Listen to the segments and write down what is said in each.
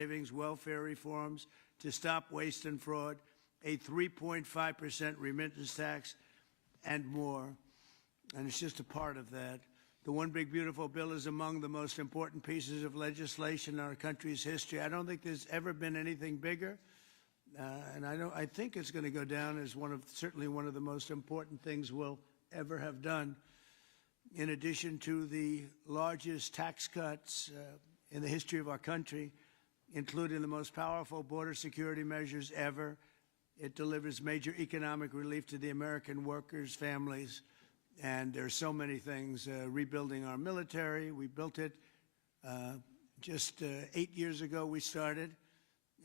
savings, welfare reforms to stop waste and fraud, a 3.5% remittance tax, and more. And it's just a part of that. The One Big Beautiful Bill is among the most important pieces of legislation in our country's history. I don't think there's ever been anything bigger. And I think it's going to go down as certainly one of the most important things we'll ever have done. In addition to the largest tax cuts in the history of our country, including the most powerful border security measures ever, it delivers major economic relief to the American workers' families. And there's so many things. Rebuilding our military, we built it just 8 years ago. We started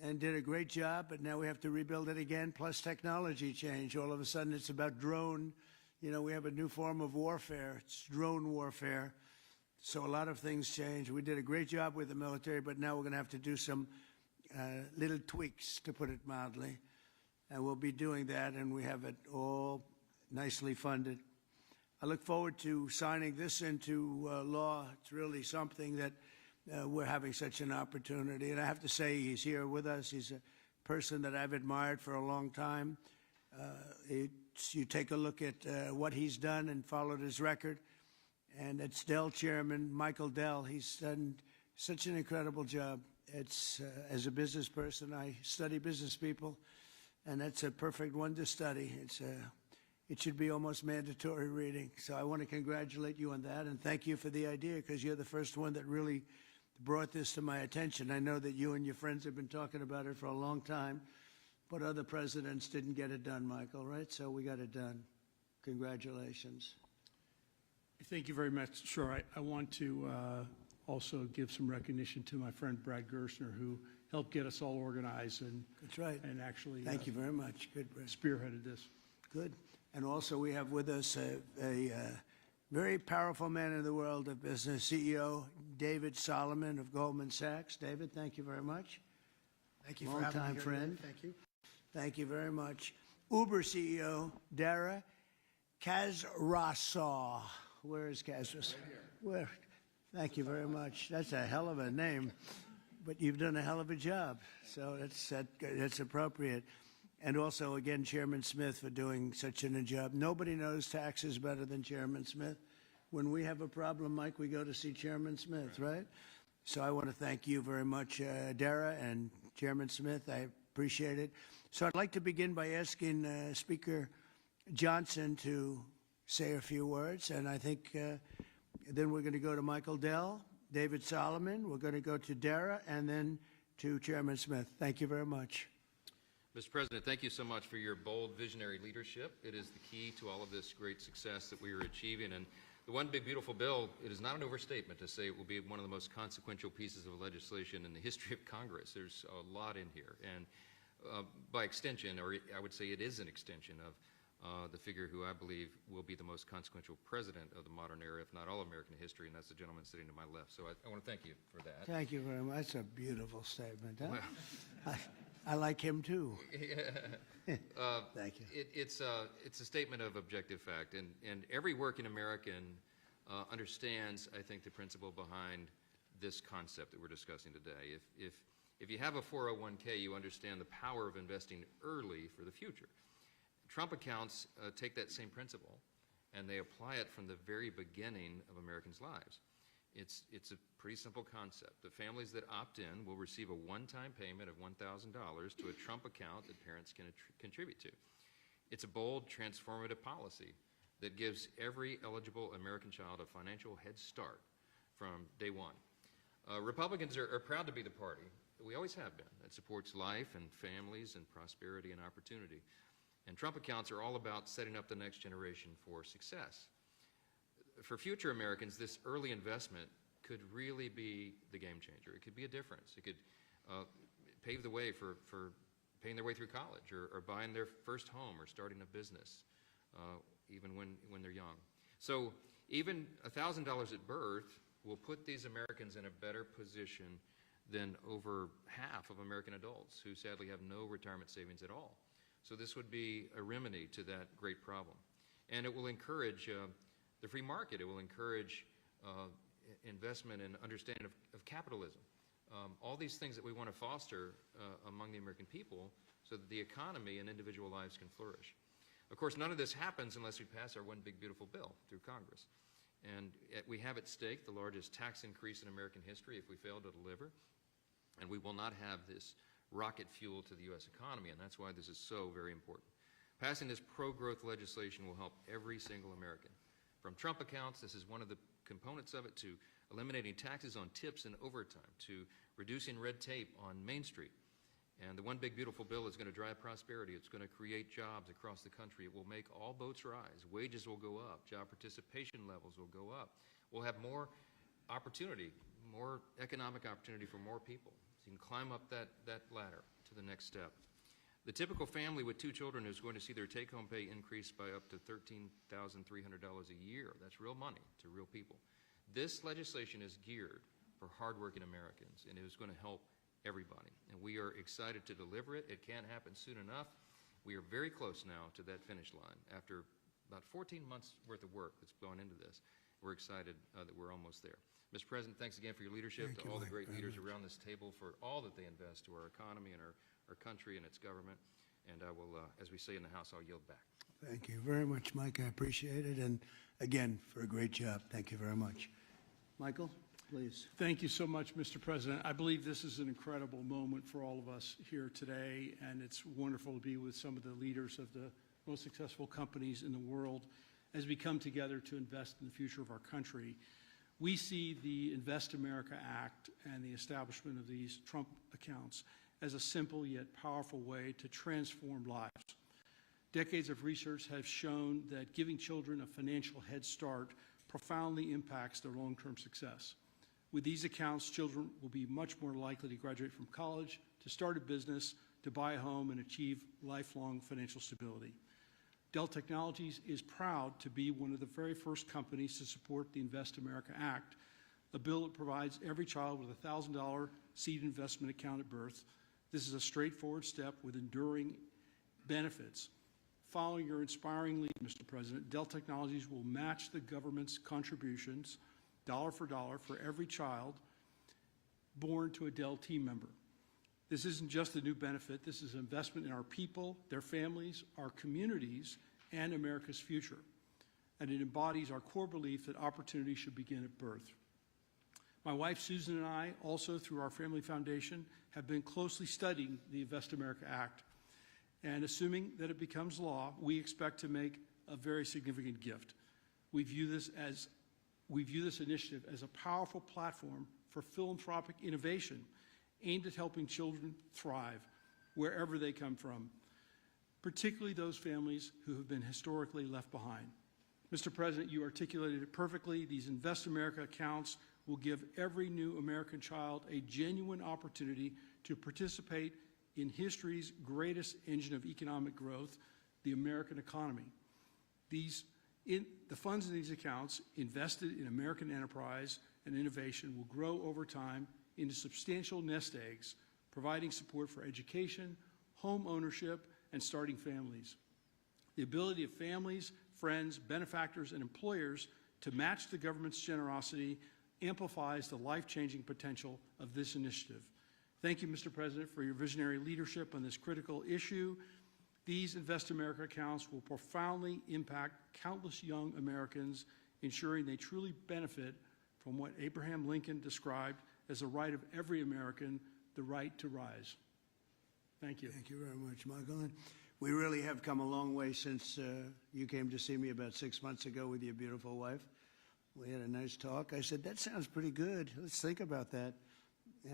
and did a great job, but now we have to rebuild it again, plus technology change. All of a sudden, it's about drone. You know, we have a new form of warfare. It's drone warfare. So a lot of things change. We did a great job with the military, but now we're going to have to do some little tweaks, to put it mildly. And we'll be doing that, and we have it all nicely funded. I look forward to signing this into law. It's really something that we're having such an opportunity. And I have to say, he's here with us. He's a person that I've admired for a long time. You take a look at what he's done and followed his record. And it's Dell Chairman Michael Dell. He's done such an incredible job. It's as a business person, I study business people, and that's a perfect one to study. It should be almost mandatory reading. So I want to congratulate you on that, and thank you for the idea, because you're the first one that really brought this to my attention. I know that you and your friends have been talking about it for a long time, but other presidents didn't get it done, Michael, right? So we got it done. Congratulations. Thank you very much. Sure. I want to also give some recognition to my friend Brad Gerstner, who helped get us all organized and that's right. And actually thank you very much. Good, Brad. Spearheaded this. Good. And also we have with us a very powerful man in the world of business, CEO David Solomon of Goldman Sachs. David, thank you very much. Thank you for having me here. Friend. Thank you. Thank you very much. Uber CEO Dara Khosrowshahi. Where is Khosrowshahi? Right here. Where? Thank you very much. That's a hell of a name, but you've done a hell of a job. So that's appropriate. And also, again, Chairman Smith for doing such a job. Nobody knows taxes better than Chairman Smith. When we have a problem, Mike, we go to see Chairman Smith, right? So I want to thank you very much, Dara and Chairman Smith. I appreciate it. So I'd like to begin by asking Speaker Johnson to say a few words. And I think then we're going to go to Michael Dell, David Solomon. We're going to go to Dara and then to Chairman Smith. Thank you very much. Mr. President, thank you so much for your bold, visionary leadership. It is the key to all of this great success that we are achieving. And the One Big Beautiful Bill, it is not an overstatement to say it will be one of the most consequential pieces of legislation in the history of Congress. There's a lot in here. And by extension, or I would say it is an extension of the figure who I believe will be the most consequential president of the modern era, if not all American history, and that's the gentleman sitting to my left. So I want to thank you for that. Thank you very much. That's a beautiful statement. Huh? Well, I like him too. Thank you. It's a statement of objective fact, and every working American understands, I think, the principle behind this concept that we're discussing today. If you have a 401k, you understand the power of investing early for the future. Trump accounts take that same principle, and they apply it from the very beginning of Americans' lives. It's a pretty simple concept. The families that opt in will receive a one-time payment of $1,000 to a Trump account that parents can contribute to. It's a bold, transformative policy that gives every eligible American child a financial head start from day one. Republicans are proud to be the party that we always have been, that supports life and families and prosperity and opportunity. And Trump accounts are all about setting up the next generation for success. For future Americans, this early investment could really be the game changer. It could be a difference. It could pave the way for paying their way through college or buying their first home or starting a business, even when they're young. So even $1,000 at birth will put these Americans in a better position than over half of American adults who sadly have no retirement savings at all. So this would be a remedy to that great problem. And it will encourage the free market. It will encourage investment and understanding of capitalism. all these things that we want to foster among the American people so that the economy and individual lives can flourish. Of course, none of this happens unless we pass our one big beautiful bill through Congress. And we have at stake the largest tax increase in American history if we fail to deliver. And we will not have this rocket fuel to the U.S. economy, and that's why this is so very important. Passing this pro-growth legislation will help every single American. From Trump accounts, this is one of the components of it, to eliminating taxes on tips and overtime, to reducing red tape on Main Street. And the one big beautiful bill is going to drive prosperity. It's going to create jobs across the country. It will make all boats rise. Wages will go up. Job participation levels will go up. We'll have more opportunity, more economic opportunity for more people. So you can climb up that ladder to the next step. The typical family with 2 children is going to see their take-home pay increase by up to $13,300 a year. That's real money to real people. This legislation is geared for hardworking Americans, and it is going to help everybody. And we are excited to deliver it. It can't happen soon enough. We are very close now to that finish line. After about 14 months worth of work that's gone into this, we're excited that we're almost there. Mr. President, thanks again for your leadership, to all the great leaders around this table for all that they invest to our economy and our country and its government. And I will, as we say in the House, I'll yield back. Thank you very much, Mike. I appreciate it. And again, for a great job. Thank you very much. Michael, please. Thank you so much, Mr. President. I believe this is an incredible moment for all of us here today, and it's wonderful to be with some of the leaders of the most successful companies in the world as we come together to invest in the future of our country. We see the Invest America Act and the establishment of these Trump accounts as a simple yet powerful way to transform lives. Decades of research have shown that giving children a financial head start profoundly impacts their long-term success. With these accounts, children will be much more likely to graduate from college, to start a business, to buy a home, and achieve lifelong financial stability. Dell Technologies is proud to be one of the very first companies to support the Invest America Act, a bill that provides every child with a $1,000 seed investment account at birth. This is a straightforward step with enduring benefits. Following your inspiring lead, Mr. President, Dell Technologies will match the government's contributions, dollar for every child born to a Dell team member. This isn't just a new benefit. This is an investment in our people, their families, our communities, and America's future. And it embodies our core belief that opportunity should begin at birth. My wife, Susan, and I, also through our family foundation, have been closely studying the Invest America Act. And assuming that it becomes law, we expect to make a very significant gift. We view this initiative as a powerful platform for philanthropic innovation aimed at helping children thrive wherever they come from, particularly those families who have been historically left behind. Mr. President, you articulated it perfectly. These Invest America accounts will give every new American child a genuine opportunity to participate in history's greatest engine of economic growth, the American economy. The funds in these accounts invested in American enterprise and innovation will grow over time into substantial nest eggs, providing support for education, home ownership, and starting families. The ability of families, friends, benefactors, and employers to match the government's generosity amplifies the life-changing potential of this initiative. Thank you, Mr. President, for your visionary leadership on this critical issue. These Invest America accounts will profoundly impact countless young Americans, ensuring they truly benefit from what Abraham Lincoln described as the right of every American, the right to rise. Thank you. Thank you very much, Michael. And we really have come a long way since you came to see me about 6 months ago with your beautiful wife. We had a nice talk. I said, that sounds pretty good. Let's think about that.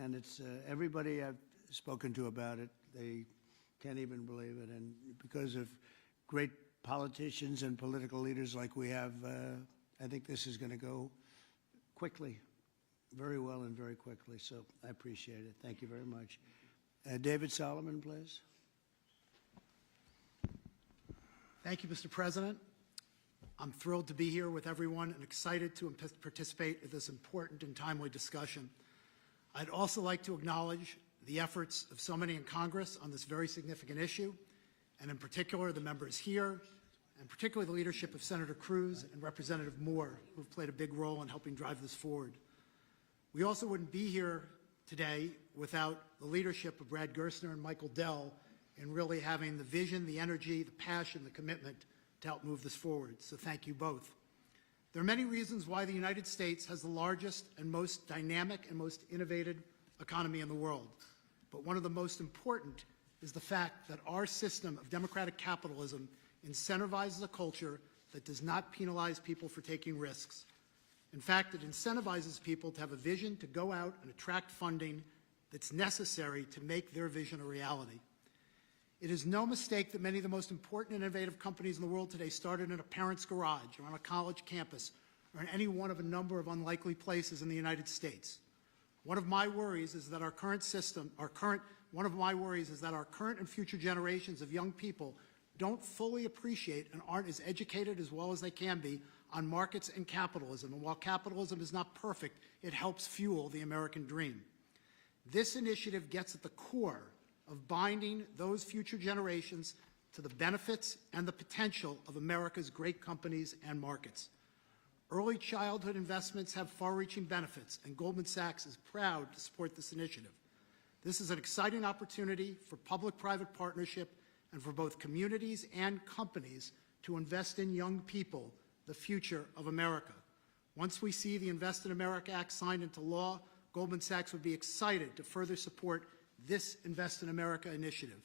And it's everybody I've spoken to about it, they can't even believe it. And because of great politicians and political leaders like we have, I think this is going to go quickly, very well and very quickly. So I appreciate it. Thank you very much. David Solomon, please. Thank you, Mr. President. I'm thrilled to be here with everyone and excited to participate in this important and timely discussion. I'd also like to acknowledge the efforts of so many in Congress on this very significant issue, and in particular the members here, and particularly the leadership of Senator Cruz and Representative Moore, who have played a big role in helping drive this forward. We also wouldn't be here today without the leadership of Brad Gerstner and Michael Dell in really having the vision, the energy, the passion, the commitment to help move this forward. So thank you both. There are many reasons why the United States has the largest and most dynamic and most innovative economy in the world. But one of the most important is the fact that our system of democratic capitalism incentivizes a culture that does not penalize people for taking risks. In fact, it incentivizes people to have a vision, to go out and attract funding that's necessary to make their vision a reality. It is no mistake that many of the most important and innovative companies in the world today started in a parent's garage or on a college campus or in any one of a number of unlikely places in the United States. One of my worries is that our current and future generations of young people don't fully appreciate and aren't as educated as well as they can be on markets and capitalism. And while capitalism is not perfect, it helps fuel the American dream. This initiative gets at the core of binding those future generations to the benefits and the potential of America's great companies and markets. Early childhood investments have far-reaching benefits, and Goldman Sachs is proud to support this initiative. This is an exciting opportunity for public-private partnership and for both communities and companies to invest in young people, the future of America. Once we see the Invest in America Act signed into law, Goldman Sachs would be excited to further support this Invest in America initiative.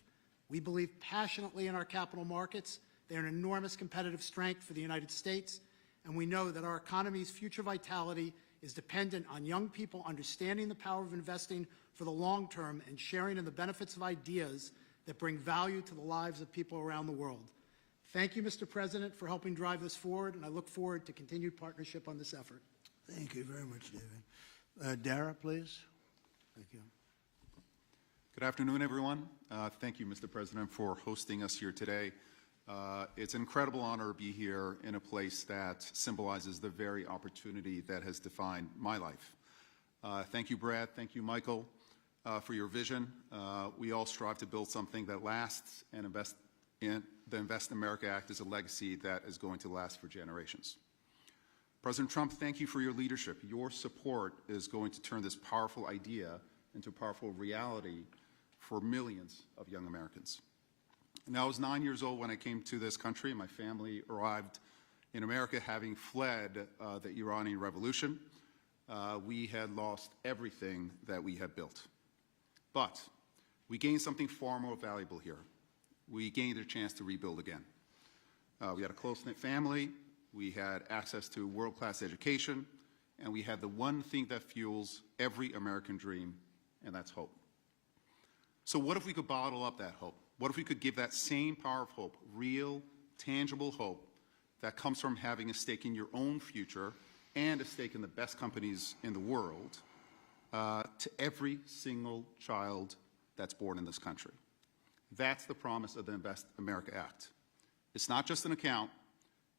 We believe passionately in our capital markets. They're an enormous competitive strength for the United States, and we know that our economy's future vitality is dependent on young people understanding the power of investing for the long term and sharing in the benefits of ideas that bring value to the lives of people around the world. Thank you, Mr. President, for helping drive this forward, and I look forward to continued partnership on this effort. Thank you very much, David. Dara, please. Thank you. Good afternoon, everyone. Thank you, Mr. President, for hosting us here today. It's an incredible honor to be here in a place that symbolizes the very opportunity that has defined my life. Thank you, Brad. Thank you, Michael, for your vision. We all strive to build something that lasts, and the Invest in America Act is a legacy that is going to last for generations. President Trump, thank you for your leadership. Your support is going to turn this powerful idea into powerful reality for millions of young Americans. And I was 9 years old when I came to this country. My family arrived in America having fled the Iranian Revolution. We had lost everything that we had built. But we gained something far more valuable here. We gained a chance to rebuild again. We had a close-knit family. We had access to world-class education. And we had the one thing that fuels every American dream, and that's hope. So what if we could bottle up that hope? What if we could give that same power of hope, real, tangible hope that comes from having a stake in your own future and a stake in the best companies in the world to every single child that's born in this country? That's the promise of the Invest America Act. It's not just an account,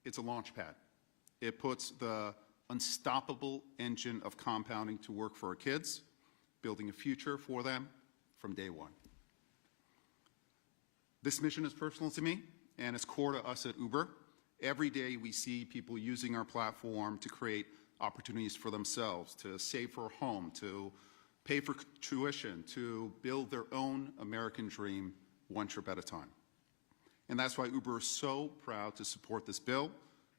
it's a launch pad. It puts the unstoppable engine of compounding to work for our kids, building a future for them from day one. This mission is personal to me, and it's core to us at Uber. Every day we see people using our platform to create opportunities for themselves, to save for a home, to pay for tuition, to build their own American dream one trip at a time. And that's why Uber is so proud to support this bill,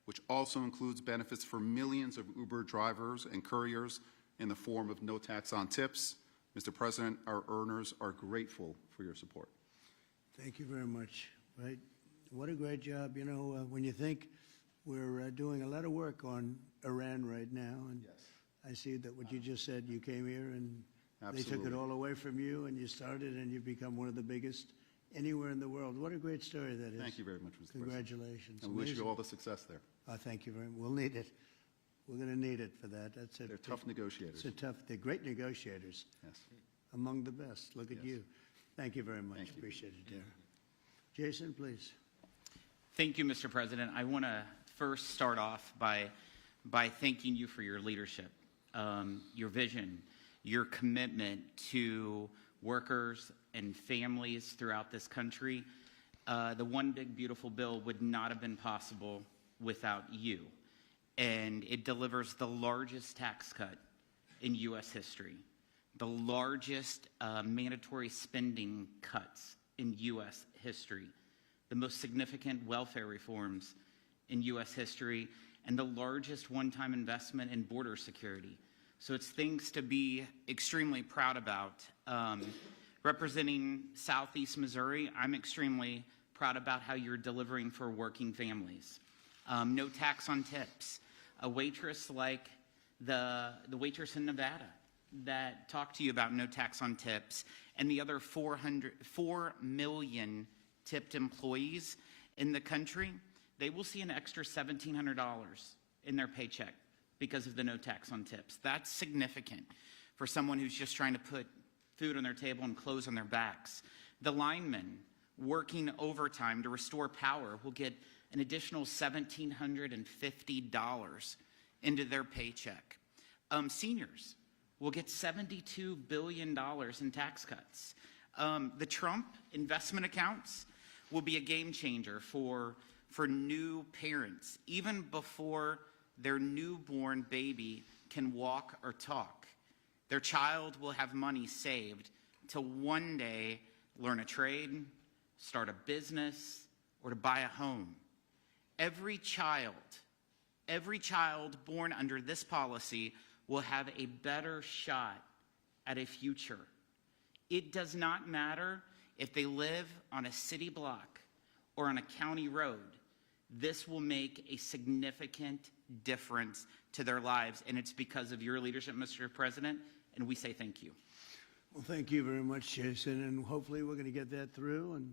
which also includes benefits for millions of Uber drivers and couriers in the form of no tax on tips. Mr. President, our earners are grateful for your support. Thank you very much. Right? What a great job. You know, when you think we're doing a lot of work on Iran right now, and Yes. I see that what you just said, you came here and they took Absolutely. it all away from you, and you started, and you've become one of the biggest anywhere in the world. What a great story that is. Thank you very much, Mr. President. Congratulations. And we wish you Amazing. all the success there. Thank you very much. We'll need it. We're going to need it for that. That's it. They're tough negotiators. They're great negotiators. Yes. Among the best. Look at Yes. you. Thank you very much. Thank you. Appreciate it, Dara. Jason, please. Thank you, Mr. President. I want to first start off by thanking you for your leadership, your vision, your commitment to workers and families throughout this country. The One Big Beautiful Bill would not have been possible without you. And it delivers the largest tax cut in U.S. history. the largest mandatory spending cuts in U.S. history, the most significant welfare reforms in U.S. history, and the largest one-time investment in border security. So it's things to be extremely proud about. Representing Southeast Missouri, I'm extremely proud about how you're delivering for working families. No tax on tips. A waitress like the waitress in Nevada that talked to you about no tax on tips, and the other 4 million tipped employees in the country, they will see an extra $1,700 in their paycheck because of the no tax on tips. That's significant for someone who's just trying to put food on their table and clothes on their backs. The linemen working overtime to restore power will get an additional $1,750 into their paycheck. Seniors will get $72 billion in tax cuts. The Trump investment accounts will be a game changer for new parents, even before their newborn baby can walk or talk. Their child will have money saved to one day learn a trade, start a business, or to buy a home. Every child born under this policy will have a better shot at a future. It does not matter if they live on a city block or on a county road. This will make a significant difference to their lives, and it's because of your leadership, Mr. President, and we say thank you. Well, thank you very much, Jason, and hopefully we're going to get that through, and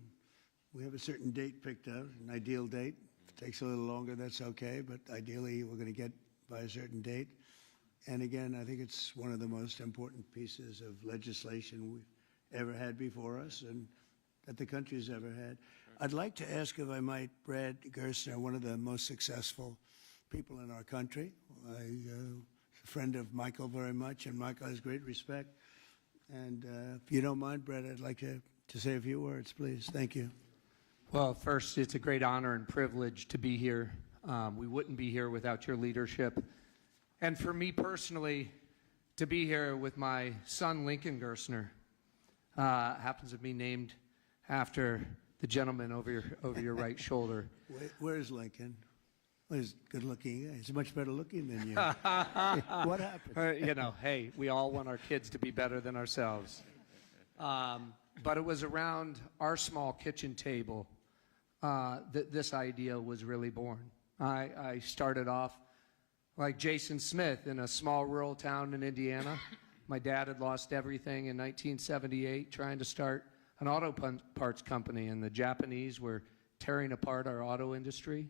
we have a certain date picked out, an ideal date. If it takes a little longer, that's okay, but ideally we're going to get by a certain date. And again, I think it's one of the most important pieces of legislation we've ever had before us and that the country's ever had. I'd like to ask, if I might, Brad Gerstner, one of the most successful people in our country. I'm a friend of Michael very much, and Michael has great respect. And if you don't mind, Brad, I'd like to say a few words, please. Thank you. Well, first, it's a great honor and privilege to be here. We wouldn't be here without your leadership. And for me personally, to be here with my son, Lincoln Gerstner, happens to be named after the gentleman over your right shoulder. Where's Lincoln? Well, he's good looking. He's much better looking than you. What happened? Hey, we all want our kids to be better than ourselves. But it was around our small kitchen table that this idea was really born. I started off like Jason Smith in a small rural town in Indiana. My dad had lost everything in 1978 trying to start an auto parts company, and the Japanese were tearing apart our auto industry.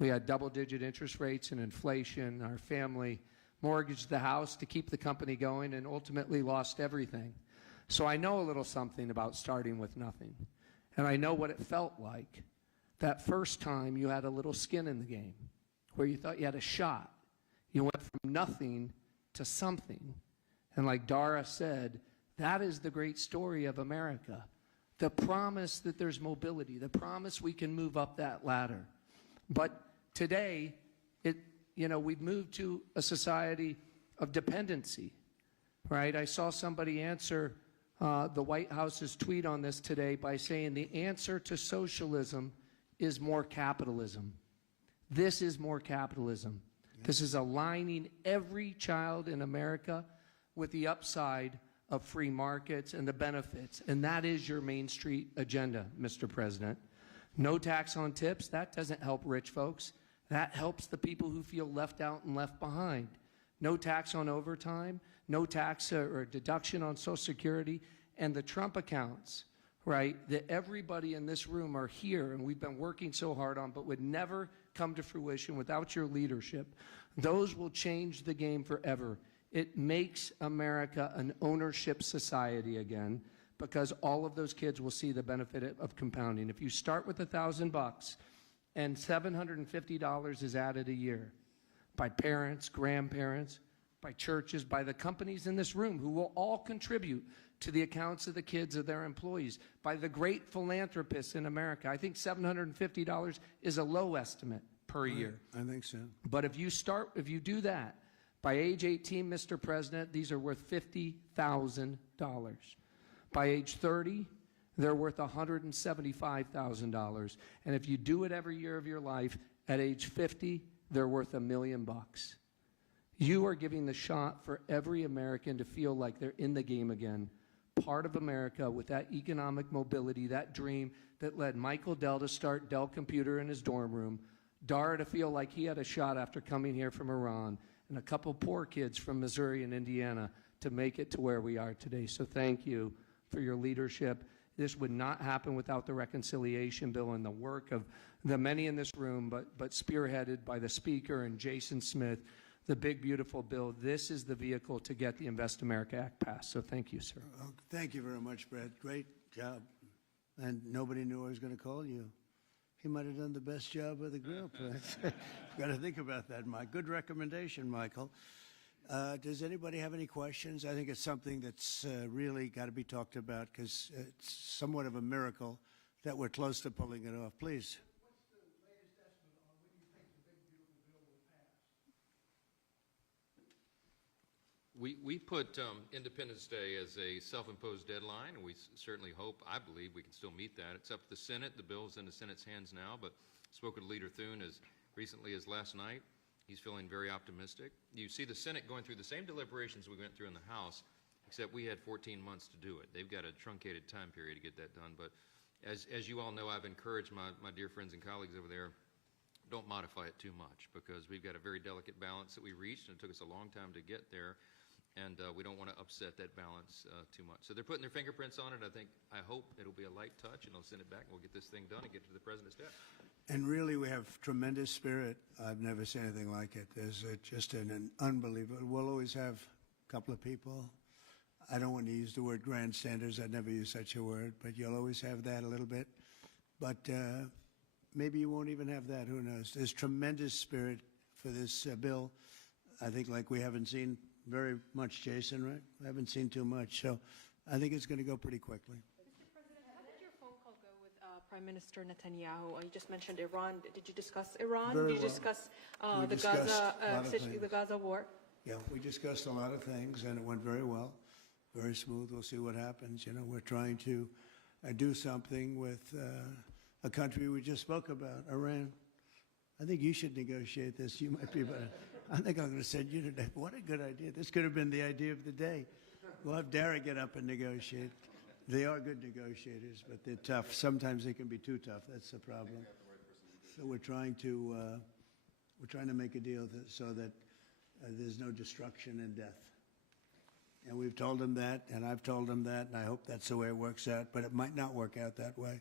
We had double-digit interest rates and inflation. Our family mortgaged the house to keep the company going and ultimately lost everything. So I know a little something about starting with nothing. And I know what it felt like that first time you had a little skin in the game, where you thought you had a shot. You went from nothing to something. And like Dara said, that is the great story of America. The promise that there's mobility, the promise we can move up that ladder. But today, we've moved to a society of dependency, right? I saw somebody answer the White House's tweet on this today by saying the answer to socialism is more capitalism. This is more capitalism. This is aligning every child in America with the upside of free markets and the benefits. And that is your Main Street agenda, Mr. President. No tax on tips, that doesn't help rich folks. That helps the people who feel left out and left behind. No tax on overtime, no tax or deduction on Social Security, and the Trump accounts, right, that everybody in this room are here and we've been working so hard on, but would never come to fruition without your leadership. Those will change the game forever. It makes America an ownership society again, because all of those kids will see the benefit of compounding. If you start with $1,000 and $750 is added a year by parents, grandparents, by churches, by the companies in this room who will all contribute to the accounts of the kids of their employees, by the great philanthropists in America. I think $750 is a low estimate per year. I think so. But if you do that By age 18, Mr. President, these are worth $50,000. By age 30, they're worth $175,000. And if you do it every year of your life, at age 50, they're worth $1 million. You are giving the shot for every American to feel like they're in the game again, part of America with that economic mobility, that dream that led Michael Dell to start Dell Computer in his dorm room, Dara to feel like he had a shot after coming here from Iran, and a couple poor kids from Missouri and Indiana to make it to where we are today. So thank you for your leadership. This would not happen without the reconciliation bill and the work of the many in this room, but spearheaded by the Speaker and Jason Smith, the big, beautiful bill. This is the vehicle to get the Invest America Act passed. So thank you, sir. Well, thank you very much, Brett. Great job. And nobody knew I was going to call you. He might have done the best job of the group. Got to think about that, Mike. Good recommendation, Michael. Does anybody have any questions? I think it's something that's really got to be talked about because it's somewhat of a miracle that we're close to pulling it off. Please. We put Independence Day as a self-imposed deadline, and we certainly hope, I believe, we can still meet that. It's up to the Senate. The bill's in the Senate's hands now, but spoken to Leader Thune as recently as last night. He's feeling very optimistic. You see the Senate going through the same deliberations we went through in the House, except we had 14 months to do it. They've got a truncated time period to get that done. But as you all know, I've encouraged my dear friends and colleagues over there, don't modify it too much, because we've got a very delicate balance that we reached, and it took us a long time to get there. And we don't want to upset that balance too much. So they're putting their fingerprints on it. I hope it'll be a light touch, and they'll send it back, and we'll get this thing done and get to the President's desk. And really, we have tremendous spirit. I've never seen anything like it. There's just an unbelievable. We'll always have a couple of people. I don't want to use the word grandstanders. I'd never use such a word. But you'll always have that a little bit. But maybe you won't even have that. Who knows? There's tremendous spirit for this bill. I think like we haven't seen very much, Jason, right? I haven't seen too much. So I think it's going to go pretty quickly. Mr. President, how did your phone call go with Prime Minister Netanyahu? You just mentioned Iran. Did you discuss Iran? Very Did you well. discuss We discussed a lot of the Gaza war? Yeah, we discussed a lot of things, and it went very well, very smooth. We'll see what happens. You know, we're trying to do something with a country we just spoke about, Iran. I think you should negotiate this. You might be better. I think I'm going to send you today. What a good idea. This could have been the idea of the day. We'll have Dara get up and negotiate. They are good negotiators, but they're tough. Sometimes they can be too tough. That's the problem. So we're trying to make a deal so that there's no destruction and death. And we've told them that, and I've told them that, and I hope that's the way it works out. But it might not work out that way.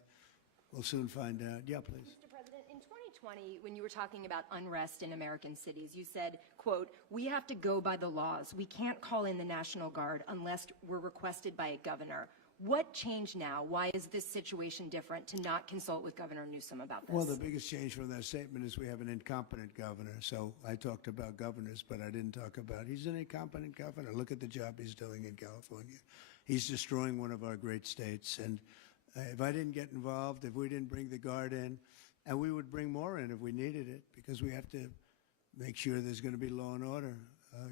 We'll soon find out. Yeah, please. Mr. President, in 2020, when you were talking about unrest in American cities, you said, quote, "We have to go by the laws. We can't call in the National Guard unless we're requested by a governor." What changed now? Why is this situation different to not consult with Governor Newsom about this? Well, the biggest change from that statement is we have an incompetent governor. So I talked about governors, but I didn't talk about he's an incompetent governor. Look at the job he's doing in California. He's destroying one of our great states. And if I didn't get involved, if we didn't bring the Guard in, and we would bring more in if we needed it, because we have to make sure there's going to be law and order.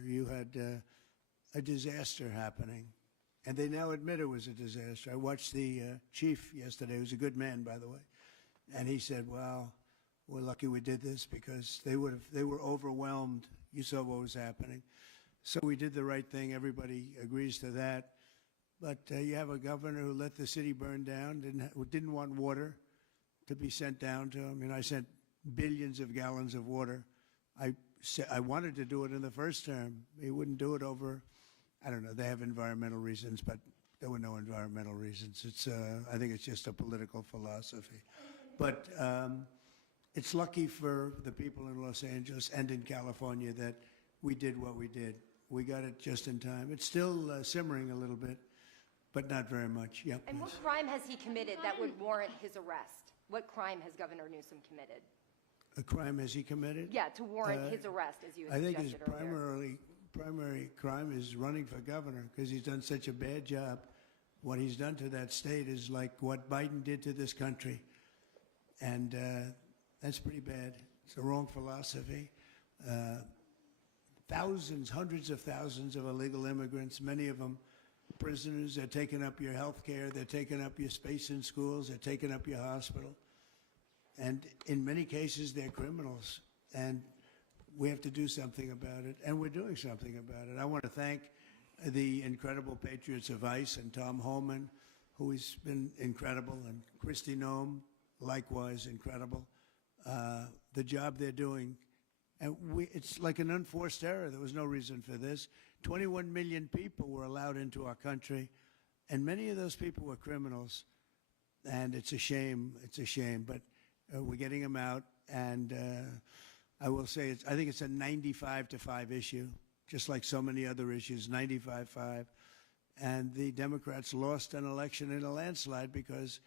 You had a disaster happening. And they now admit it was a disaster. I watched the chief yesterday, who's a good man, by the way, and he said, "Wow, we're lucky we did this because they were overwhelmed. You saw what was happening." So we did the right thing. Everybody agrees to that. But you have a governor who let the city burn down, didn't want water to be sent down to him. I sent billions of gallons of water. I wanted to do it in the first term. He wouldn't do it over. I don't know. They have environmental reasons, but there were no environmental reasons. I think it's just a political philosophy. But it's lucky for the people in Los Angeles and in California that we did what we did. We got it just in time. It's still simmering a little bit, but not very much. Yeah, and please. what crime has he committed that would warrant his arrest? What crime has Governor Newsom committed? A crime has he committed? Yeah, to warrant his arrest, as you had I think his suggested earlier. primary crime is running for governor because he's done such a bad job. What he's done to that state is like what Biden did to this country. And that's pretty bad. It's the wrong philosophy. thousands, hundreds of thousands of illegal immigrants, many of them prisoners. They're taking up your health care. They're taking up your space in schools. They're taking up your hospital. And in many cases, they're criminals. And we have to do something about it. And we're doing something about it. I want to thank the incredible patriots of ICE and Tom Holman, who has been incredible, and Kristi Noem, likewise incredible. The job they're doing. And it's like an unforced error. There was no reason for this. 21 million people were allowed into our country, and many of those people were criminals. And it's a shame. It's a shame. But we're getting them out. And I will say, I think it's a 95-5 issue, just like so many other issues, 95-5. And the Democrats lost an election in a landslide because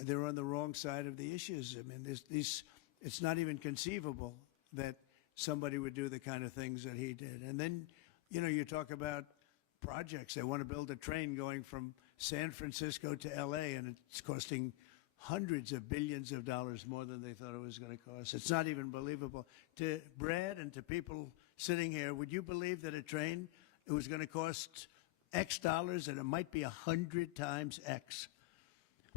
they're on the wrong side of the issues. I mean, it's not even conceivable that somebody would do the kind of things that he did. And then, you know, you talk about projects. They want to build a train going from San Francisco to L.A., and it's costing hundreds of billions of dollars more than they thought it was going to cost. It's not even believable. To Brad and to people sitting here, would you believe that a train, it was going to cost X dollars and it might be 100 times X?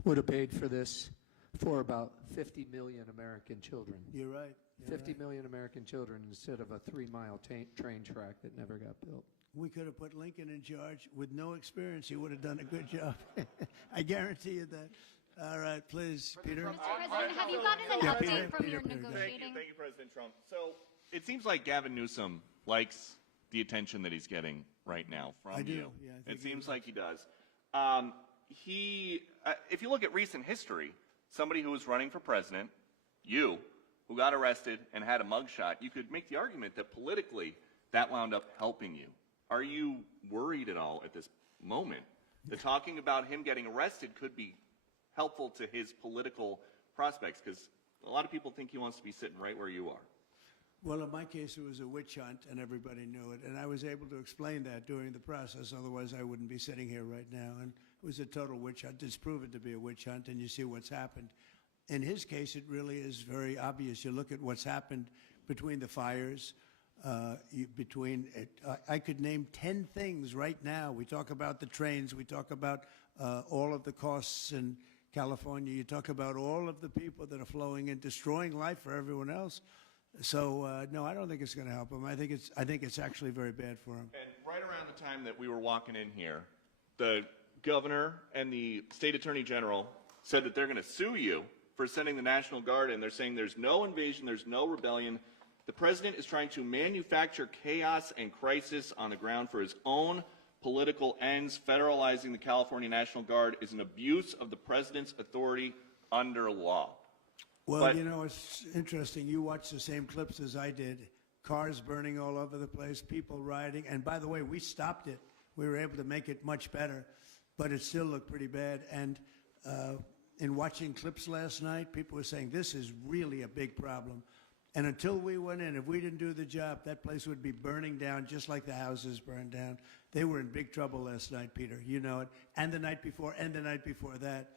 Would have paid for this for about 50 million American children. You're right. 50 million American children instead of a 3-mile train track that never got built. We could have put Lincoln in charge with no experience. He would have done a good job. I guarantee you that. All right, please, Peter. Mr. President, have you gotten an Yeah, update from Peter, your Peter. negotiating? Thank you, President Trump. So it seems like Gavin Newsom likes the attention that he's getting right now from I do. you. Yeah, I think It he seems does. like he does. If you look at recent history, somebody who was running for president, you, who got arrested and had a mugshot, you could make the argument that politically that wound up helping you. Are you worried at all at this moment that talking about him getting arrested could be helpful to his political prospects? Because a lot of people think he wants to be sitting right where you are. Well, in my case, it was a witch hunt, and everybody knew it. And I was able to explain that during the process. Otherwise, I wouldn't be sitting here right now. And it was a total witch hunt. It's proven to be a witch hunt, and you see what's happened. In his case, it really is very obvious. You look at what's happened between the fires, I could name 10 things right now. We talk about the trains. We talk about all of the costs in California. You talk about all of the people that are flowing in, destroying life for everyone else. So, no, I don't think it's going to help him. I think it's actually very bad for him. And right around the time that we were walking in here, the governor and the state attorney general said that they're going to sue you for sending the National Guard in. They're saying there's no invasion, there's no rebellion. The president is trying to manufacture chaos and crisis on the ground for his own political ends. Federalizing the California National Guard is an abuse of the president's authority under law. Well, you know, it's interesting. You watched the same clips as I did. Cars burning all over the place, people rioting. And by the way, we stopped it. We were able to make it much better, but it still looked pretty bad. And in watching clips last night, people were saying this is really a big problem. And until we went in, if we didn't do the job, that place would be burning down just like the houses burned down. They were in big trouble last night, Peter. You know it. And the night before, and the night before that.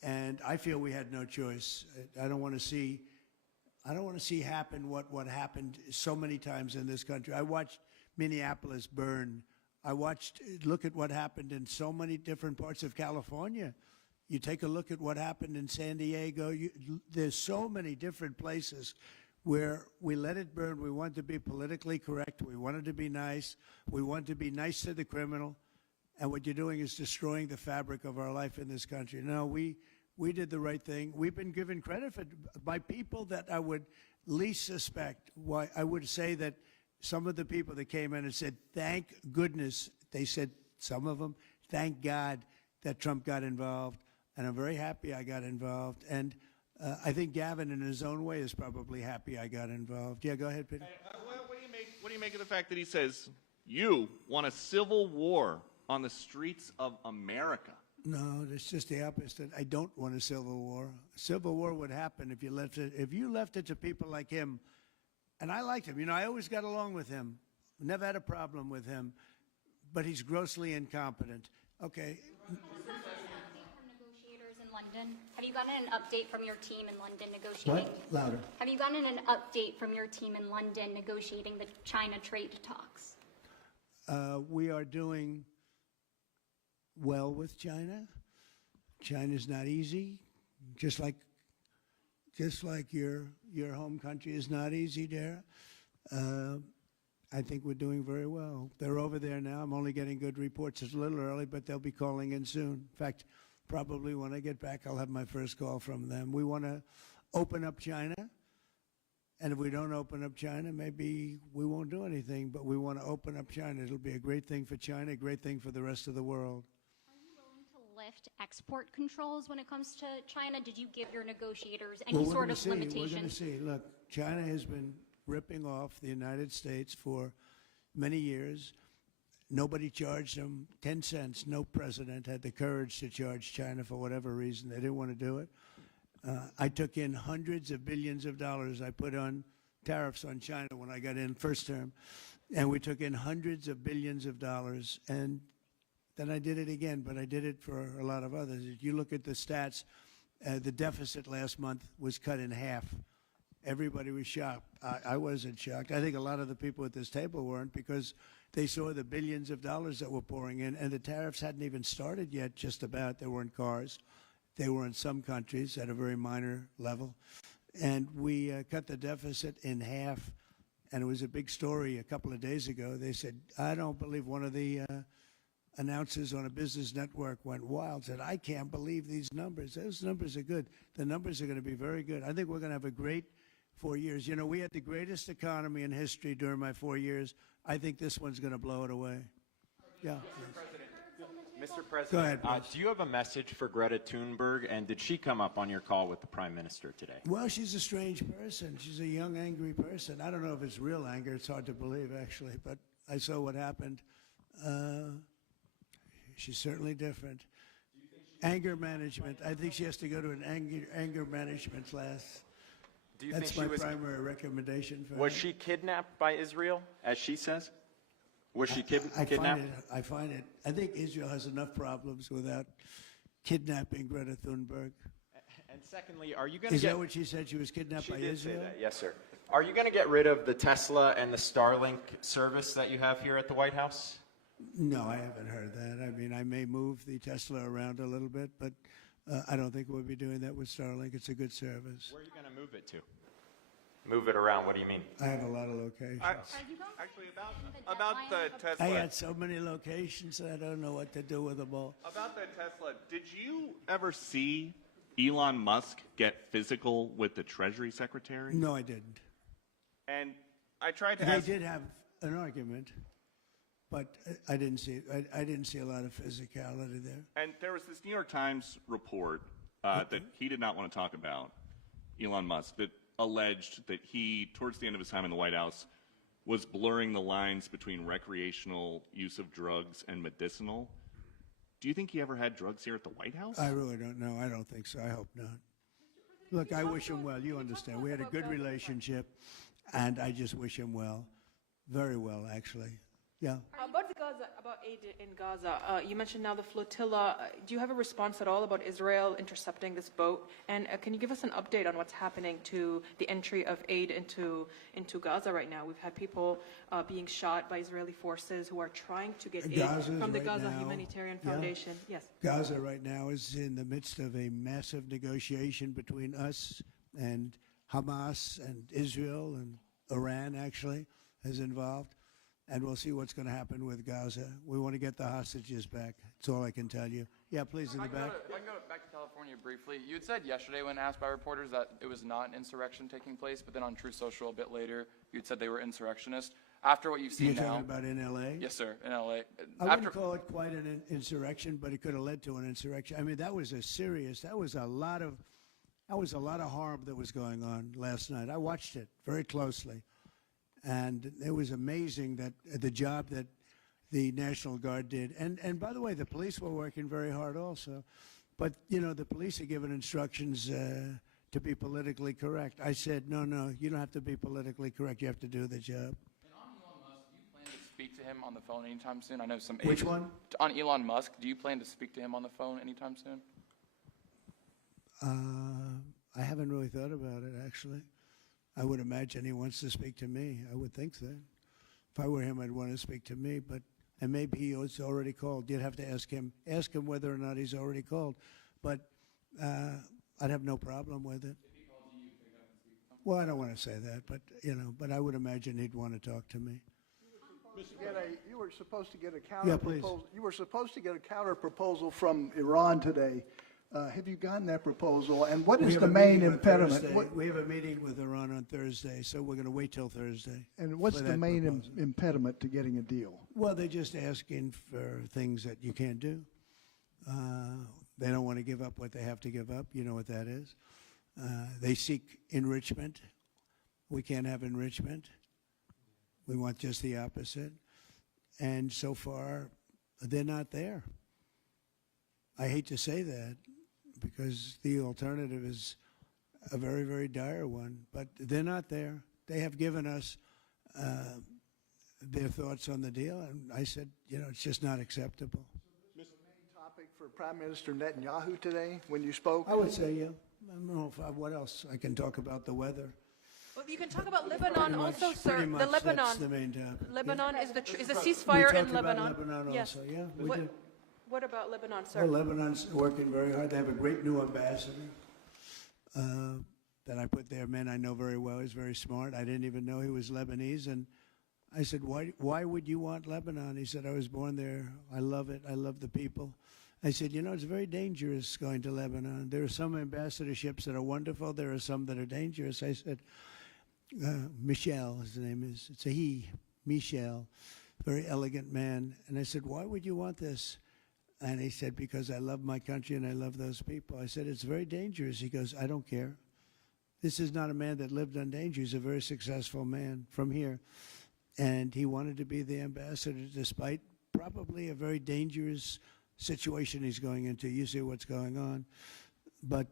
And I feel we had no choice. I don't want to see happen what happened so many times in this country. I watched Minneapolis burn. Look at what happened in so many different parts of California. You take a look at what happened in San Diego. There's so many different places where we let it burn. We want to be politically correct. We wanted to be nice. We want to be nice to the criminal. And what you're doing is destroying the fabric of our life in this country. No, we did the right thing. We've been given credit by people that I would least suspect. Why I would say that some of the people that came in and said, thank goodness, they said, some of them, thank God that Trump got involved. And I'm very happy I got involved. And I think Gavin, in his own way, is probably happy I got involved. Yeah, go ahead, Peter. What do you make of the fact that he says you want a civil war on the streets of America? No, it's just the opposite. I don't want a civil war. A civil war would happen if you left it to people like him. And I liked him. You know, I always got along with him. Never had a problem with him. But he's grossly incompetent. Okay. From negotiators in London. Have you gotten an update from your team in London negotiating? What? Louder. Have you gotten an update from your team in London negotiating the China trade talks? We are doing well with China. China's not easy, just like your home country is not easy, Dara. I think we're doing very well. They're over there now. I'm only getting good reports. It's a little early, but they'll be calling in soon. In fact, probably when I get back, I'll have my first call from them. We want to open up China, and if we don't open up China, maybe we won't do anything, but we want to open up China. It'll be a great thing for China, a great thing for the rest of the world. Are you willing to lift export controls when it comes to China? Did you give your negotiators any sort of limitations? We're going to see. Look, China has been ripping off the United States for many years. Nobody charged them 10 cents. No president had the courage to charge China for whatever reason. They didn't want to do it. I took in hundreds of billions of dollars. I put on tariffs on China when I got in first term, and we took in hundreds of billions of dollars. And then I did it again, but I did it for a lot of others. If you look at the stats, the deficit last month was cut in half. Everybody was shocked. I wasn't shocked. I think a lot of the people at this table weren't, because they saw the billions of dollars that were pouring in, and the tariffs hadn't even started yet, just about. They weren't cars. They were in some countries at a very minor level. And we cut the deficit in half, and it was a big story a couple of days ago. They said, I don't believe, one of the announcers on a business network went wild, said, I can't believe these numbers. Those numbers are good. The numbers are going to be very good. I think we're going to have a great 4 years. You know, we had the greatest economy in history during my 4 years. I think this one's going to blow it away. Yeah. Mr. President, Go ahead, please. do you have a message for Greta Thunberg, and did she come up on your call with the Prime Minister today? Well, she's a strange person. She's a young, angry person. I don't know if it's real anger. It's hard to believe, actually, but I saw what happened. She's certainly different. Anger management. I think she has to go to an anger management class. Do you That's think my she was, primary recommendation for was her. she kidnapped by Israel, as she says? Was she kidnapped? I find it. I think Israel has enough problems without kidnapping Greta Thunberg. And secondly, are you going to Is get... that what she said? She was kidnapped She by did Israel? say that, yes, sir. Are you going to get rid of the Tesla and the Starlink service that you have here at the White House? No, I haven't heard that. I mean, I may move the Tesla around a little bit, but I don't think we'll be doing that with Starlink. It's a good service. Where are you going to move it to? Move it around, what do you mean? I have a lot of locations. Actually, about the Tesla. I got so many locations that I don't know what to do with them all. About the Tesla, did you ever see Elon Musk get physical with the Treasury Secretary? No, I didn't. And I tried to They ask... did have an argument, but I didn't see I didn't see a lot of physicality there. And there was this New York Times report that he did not want to talk about, Elon Musk, that alleged that he, towards the end of his time in the White House, was blurring the lines between recreational use of drugs and medicinal. Do you think he ever had drugs here at the White House? I really don't know. I don't think so. I hope not. Look, I wish him well. You understand. We had a good relationship, and I just wish him well. Very well, actually. Yeah. About aid in Gaza, you mentioned now the flotilla. Do you have a response at all about Israel intercepting this boat? And can you give us an update on what's happening to the entry of aid into Gaza right now? We've had people being shot by Israeli forces who are trying to get aid from the Gaza Humanitarian Foundation. Yes. Gaza right now is in the midst of a massive negotiation between us and Hamas and Israel, and Iran actually is involved. And we'll see what's going to happen with Gaza. We want to get the hostages back. That's all I can tell you. Yeah, please, in the back. I can go back to California briefly. You had said yesterday when asked by reporters that it was not an insurrection taking place, but then on Truth Social a bit later, you had said they were insurrectionists. After what you've seen You're now... talking about in L.A.? Yes, sir, in L.A. I wouldn't call it quite an insurrection, but it could have led to an insurrection. I mean, that was a lot of harm that was going on last night. I watched it very closely. And it was amazing that the job that the National Guard did. And by the way, the police were working very hard also. But, you know, the police are given instructions to be politically correct. I said, no, you don't have to be politically correct. You have to do the job. And on Elon Musk, do you plan to speak to him on the phone anytime soon? I know some... Which one? On Elon Musk, do you plan to speak to him on the phone anytime soon? I haven't really thought about it, actually. I would imagine he wants to speak to me. I would think that. If I were him, I'd want to speak to me, and maybe he was already called. You'd have to ask him whether or not he's already called. But I'd have no problem with it. If he called you, you'd pick up and speak. Well, I don't want to say that, but I would imagine he'd want to talk to me. You were supposed to get a Yeah, counter please. proposal. You were supposed to get a counter proposal from Iran today. Have you gotten that proposal? And what We is have the a main meeting on impediment? Thursday. We have a meeting with Iran on Thursday, so we're going to wait till Thursday. And what's for the that main proposal. impediment to getting a deal? Well, they're just asking for things that you can't do. They don't want to give up what they have to give up. You know what that is. They seek enrichment. We can't have enrichment. We want just the opposite. And so far, they're not there. I hate to say that because the alternative is a very, very dire one. But they're not there. They have given us their thoughts on the deal, and I said, it's just not acceptable. The main topic for Prime Minister Netanyahu today when you spoke? I would say, yeah. I don't know what else. I can talk about the weather. Well, you can talk about Lebanon also, sir. Pretty much The Lebanon. that's the main topic. Lebanon is a We ceasefire in talked about Lebanon. Lebanon Yes. also, yeah. We What, did. what about Lebanon, sir? Well, Lebanon's working very hard. They have a great new ambassador that I put there. Man I know very well. He's very smart. I didn't even know he was Lebanese. And I said, why would you want Lebanon? He said, I was born there. I love it. I love the people. I said, it's very dangerous going to Lebanon. There are some ambassadorships that are wonderful. There are some that are dangerous. I said, Michel, his name is. It's a he, Michel, very elegant man. And I said, why would you want this? And he said, because I love my country and I love those people. I said, it's very dangerous. He goes, I don't care. This is not a man that lived on danger. He's a very successful man from here. And he wanted to be the ambassador despite probably a very dangerous situation he's going into. You see what's going on. But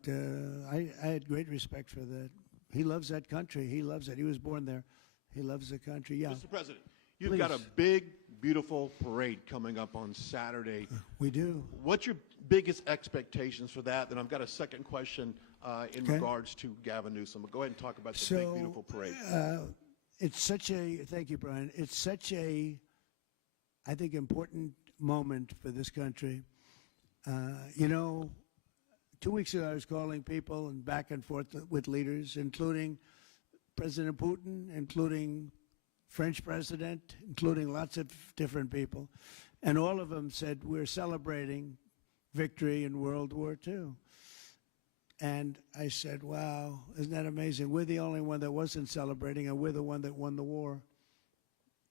I had great respect for that. He loves that country. He loves it. He was born there. He loves the country. Yeah. Mr. President, you've got a big, beautiful parade coming up on Saturday. We do. What's your biggest expectations for that? Then I've got a second question in regards to Gavin Newsom. But go ahead and talk about the big, beautiful parade. It's such a, thank you, Brian. It's such a, I think, important moment for this country. 2 weeks ago, I was calling people and back and forth with leaders, including President Putin, including French president, including lots of different people. And all of them said, we're celebrating victory in World War II. And I said, wow, isn't that amazing? We're the only one that wasn't celebrating, and we're the one that won the war.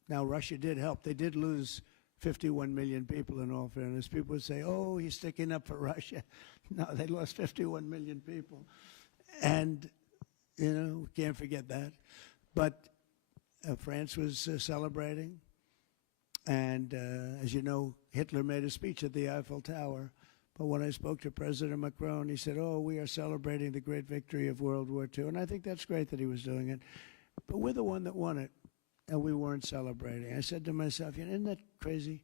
Now, Russia did help. They did lose 51 million people, in all fairness. People would say, oh, he's sticking up for Russia. No, they lost 51 million people. And, can't forget that. But France was celebrating. And, as you know, Hitler made a speech at the Eiffel Tower. But when I spoke to President Macron, he said, oh, we are celebrating the great victory of World War II. And I think that's great that he was doing it. But we're the one that won it, and we weren't celebrating. I said to myself, isn't that crazy?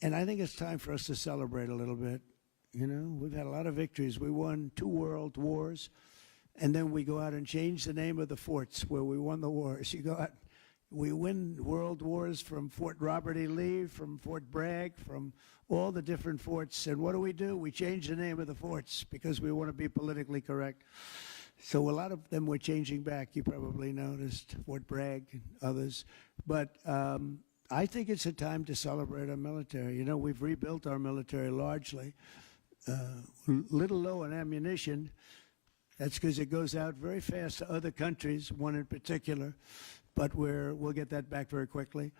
And I think it's time for us to celebrate a little bit. We've had a lot of victories. We won 2 world wars, and then we go out and change the name of the forts where we won the wars. You go out, we win world wars from Fort Robert E. Lee, from Fort Bragg, from all the different forts. And what do? We change the name of the forts because we want to be politically correct. So a lot of them were changing back. You probably noticed Fort Bragg and others. But I think it's a time to celebrate our military. We've rebuilt our military largely. Little low on ammunition. That's because it goes out very fast to other countries, one in particular. But we'll get that back very quickly.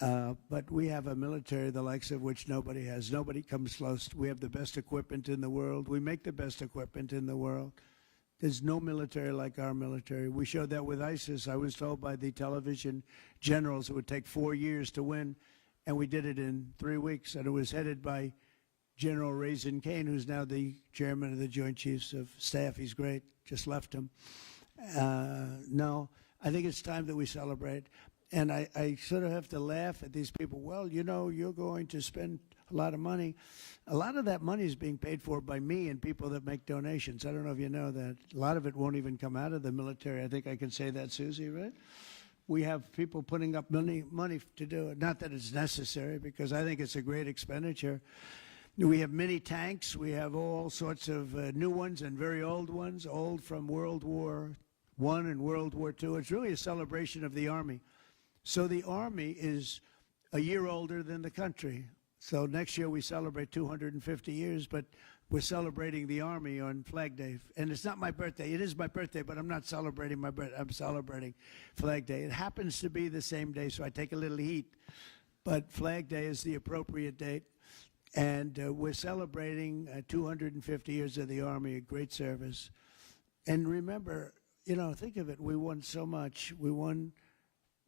But we have a military the likes of which nobody has. Nobody comes close. We have the best equipment in the world. We make the best equipment in the world. There's no military like our military. We showed that with ISIS. I was told by the television generals it would take 4 years to win, and we did it in 3 weeks. And it was headed by General Raisin Kane, who's now the chairman of the Joint Chiefs of Staff. He's great. Just left him. No, I think it's time that we celebrate. And I sort of have to laugh at these people. Well, you're going to spend a lot of money. a lot of that money is being paid for by me and people that make donations. I don't know if you know that. A lot of it won't even come out of the military. I think I can say that, Susie, right? We have people putting up money to do it. Not that it's necessary, because I think it's a great expenditure. We have mini tanks. We have all sorts of new ones and very old ones, old from World War I and World War II. It's really a celebration of the Army. So the Army is a year older than the country. So next year we celebrate 250 years, but we're celebrating the Army on Flag Day. And it's not my birthday. It is my birthday, but I'm not celebrating my birthday. I'm celebrating Flag Day. It happens to be the same day, so I take a little heat. But Flag Day is the appropriate date. And we're celebrating 250 years of the Army, a great service. And remember, you know, think of it. We won so much. We won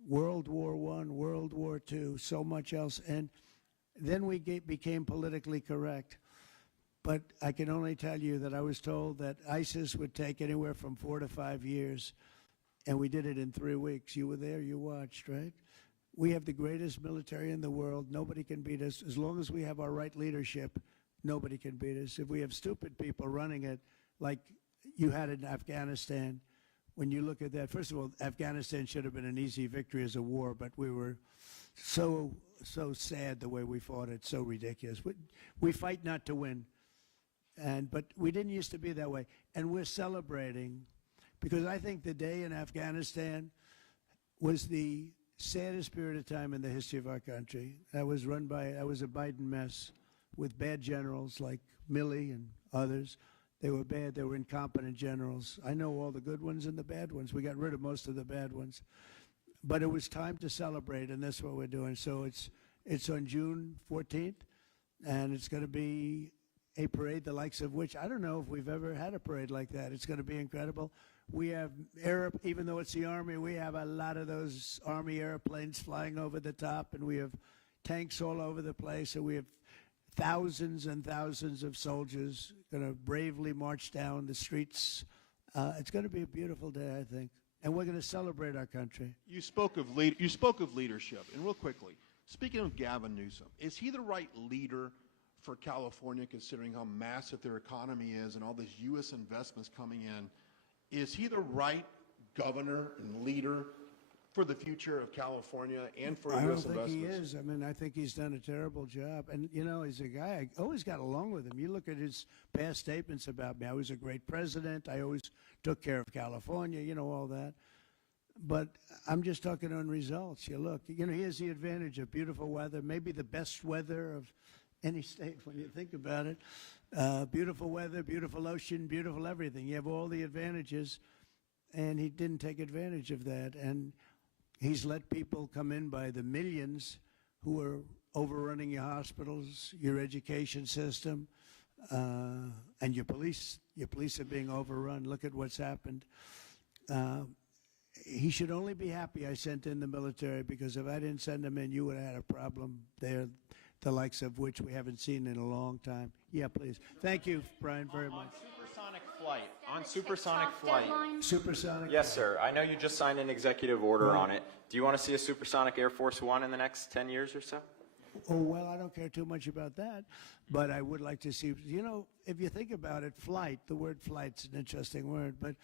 World War I, World War II, so much else. And then we became politically correct. But I can only tell you that I was told that ISIS would take anywhere from 4 to 5 years, and we did it in 3 weeks. You were there, you watched, right? We have the greatest military in the world. Nobody can beat us. As long as we have our right leadership, nobody can beat us. If we have stupid people running it, like you had in Afghanistan, when you look at that, first of all, Afghanistan should have been an easy victory as a war, but we were so sad the way we fought it, so ridiculous. We fight not to win. But we didn't used to be that way. And we're celebrating, because I think the day in Afghanistan was the saddest period of time in the history of our country. That was a Biden mess with bad generals like Milley and others. They were bad. They were incompetent generals. I know all the good ones and the bad ones. We got rid of most of the bad ones. But it was time to celebrate, and that's what we're doing. So it's on June 14th, and it's going to be a parade the likes of which I don't know if we've ever had a parade like that. It's going to be incredible. We have even though it's the Army, we have a lot of those Army airplanes flying over the top, and we have tanks all over the place, and we have thousands and thousands of soldiers going to bravely march down the streets. It's going to be a beautiful day, I think, and we're going to celebrate our country. You spoke of leadership, and real quickly, speaking of Gavin Newsom, is he the right leader for California, considering how massive their economy is and all these U.S. investments coming in? Is he the right governor and leader for the future of California and for U.S. investments? I don't think he is. I mean, I think he's done a terrible job. And, you know, he's a guy, I always got along with him. You look at his past statements about me. I was a great president. I always took care of California, you know, all that. But I'm just talking on results. You look, you know, he has the advantage of beautiful weather, maybe the best weather of any state when you think about it. Beautiful weather, beautiful ocean, beautiful everything. You have all the advantages, and he didn't take advantage of that. And he's let people come in by the millions who are overrunning your hospitals, your education system, and your police. Your police are being overrun. Look at what's happened. He should only be happy I sent in the military, because if I didn't send them in, you would have had a problem there, the likes of which we haven't seen in a long time. Yeah, please. Thank you, Brian, very much. On supersonic flight. Supersonic? Yes, sir. I know you just signed an executive order on it. Do you want to see a supersonic Air Force One in the next 10 years or so? Oh, well, I don't care too much about that, but I would like to see, you know, if you think about it, flight, the word flight's an interesting word, but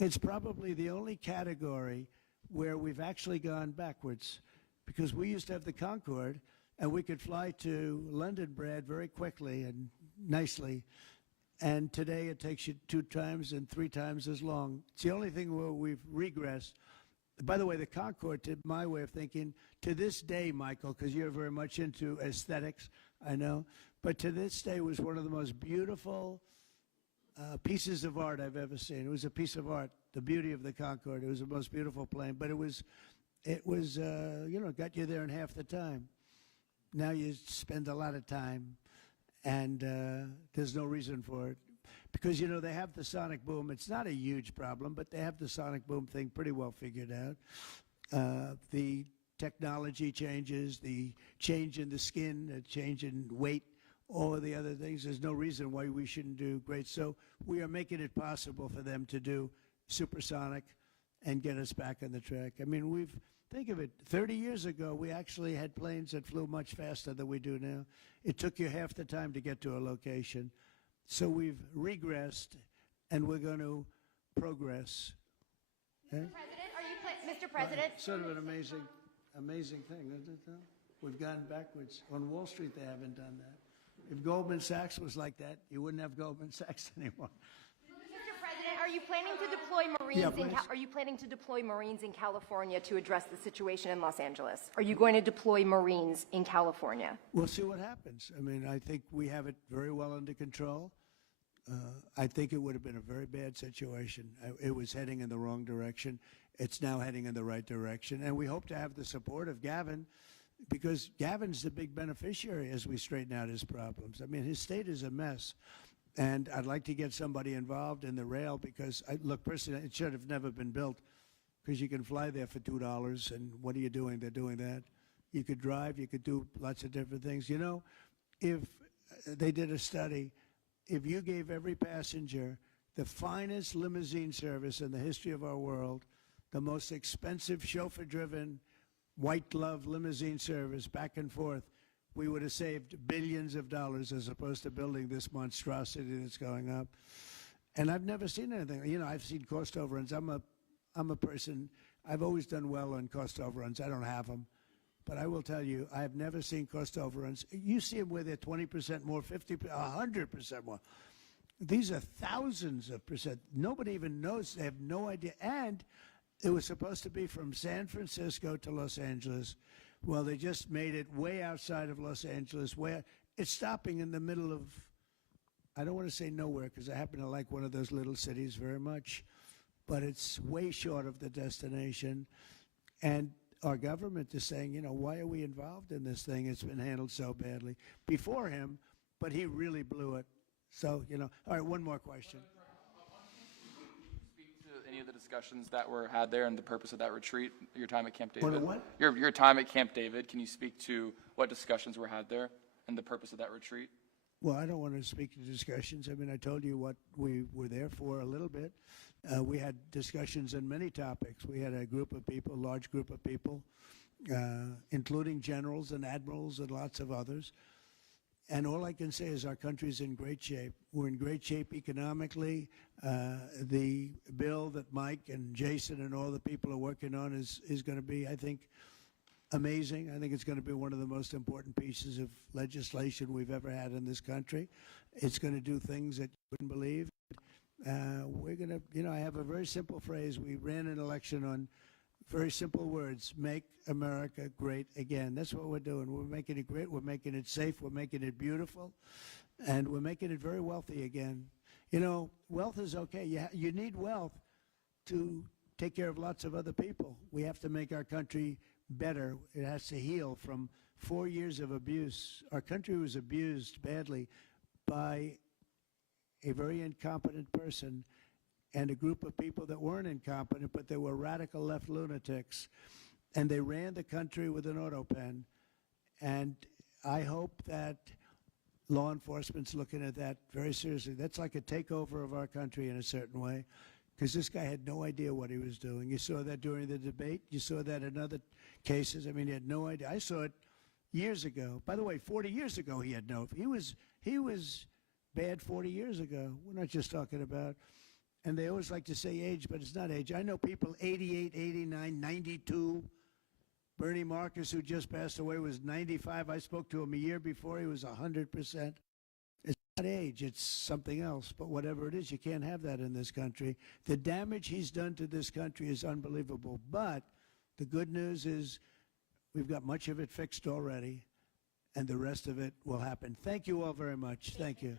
it's probably the only category where we've actually gone backwards, because we used to have the Concorde, and we could fly to London, Brad, very quickly and nicely. And today it takes you 2 times and 3 times as long. It's the only thing where we've regressed. By the way, the Concorde, to my way of thinking, to this day, Michael, because you're very much into aesthetics, I know, but to this day was one of the most beautiful pieces of art I've ever seen. It was a piece of art, the beauty of the Concorde. It was the most beautiful plane, but it was you know, got you there in half the time. Now you spend a lot of time, and there's no reason for it. Because, you know, they have the sonic boom. It's not a huge problem, but they have the sonic boom thing pretty well figured out. The technology changes, the change in the skin, the change in weight, all of the other things. There's no reason why we shouldn't do great. So we are making it possible for them to do supersonic and get us back on the track. I mean, think of it, 30 years ago, we actually had planes that flew much faster than we do now. It took you half the time to get to a location. So we've regressed, and we're going to progress. Mr. President, Sort of an amazing thing, isn't it, though? We've gone backwards. On Wall Street, they haven't done that. If Goldman Sachs was like that, you wouldn't have Goldman Sachs anymore. Mr. President, are you planning to deploy Marines? Are you planning to deploy Marines in California to address the situation in Los Angeles? Are you going to deploy Marines in California? We'll see what happens. I mean, I think we have it very well under control. I think it would have been a very bad situation. It was heading in the wrong direction. It's now heading in the right direction. And we hope to have the support of Gavin, because Gavin's the big beneficiary as we straighten out his problems. I mean, his state is a mess. And I'd like to get somebody involved in the rail because, look, personally, it should have never been built because you can fly there for $2. And what are you doing? They're doing that. You could drive. You could do lots of different things. You know, if they did a study, if you gave every passenger the finest limousine service in the history of our world, the most expensive chauffeur-driven, white-glove limousine service back and forth, we would have saved billions of dollars as opposed to building this monstrosity that's going up. And I've never seen anything. You know, I've seen cost overruns. I'm a person, I've always done well on cost overruns. I don't have them. But I will tell you, I have never seen cost overruns. You see them where they're 20% more, 50%, 100% more. These are thousands of percent. Nobody even knows. They have no idea. And it was supposed to be from San Francisco to Los Angeles. Well, they just made it way outside of Los Angeles. It's stopping in the middle of, I don't want to say nowhere because I happen to like one of those little cities very much, but it's way short of the destination. And our government is saying, you know, why are we involved in this thing? It's been handled so badly before him, but he really blew it. So, you know, all right, one more question. Speak to any of the discussions that were had there and the purpose of that retreat, your time at Camp David. What? Your time at Camp David, can you speak to what discussions were had there and the purpose of that retreat? Well, I don't want to speak to discussions. I mean, I told you what we were there for a little bit. We had discussions on many topics. We had a group of people, a large group of people, including generals and admirals and lots of others. And all I can say is our country's in great shape. We're in great shape economically. The bill that Mike and Jason and all the people are working on is going to be, I think, amazing. I think it's going to be one of the most important pieces of legislation we've ever had in this country. It's going to do things that you wouldn't believe. We're going to, you know, I have a very simple phrase. We ran an election on very simple words: make America great again. That's what we're doing. We're making it great. We're making it safe. We're making it beautiful. And we're making it very wealthy again. You know, wealth is okay. You need wealth to take care of lots of other people. We have to make our country better. It has to heal from 4 years of abuse. Our country was abused badly by a very incompetent person and a group of people that weren't incompetent, but they were radical left lunatics. And they ran the country with an auto pen. And I hope that law enforcement's looking at that very seriously. That's like a takeover of our country in a certain way, because this guy had no idea what he was doing. You saw that during the debate. You saw that in other cases. I mean, he had no idea. I saw it years ago. By the way, 40 years ago, he had no. He was bad 40 years ago. We're not just talking about. And they always like to say age, but it's not age. I know people 88, 89, 92. Bernie Marcus, who just passed away, was 95. I spoke to him a year before. He was 100%. It's not age. It's something else. But whatever it is, you can't have that in this country. The damage he's done to this country is unbelievable. But the good news is we've got much of it fixed already, and the rest of it will happen. Thank you all very much. Thank you.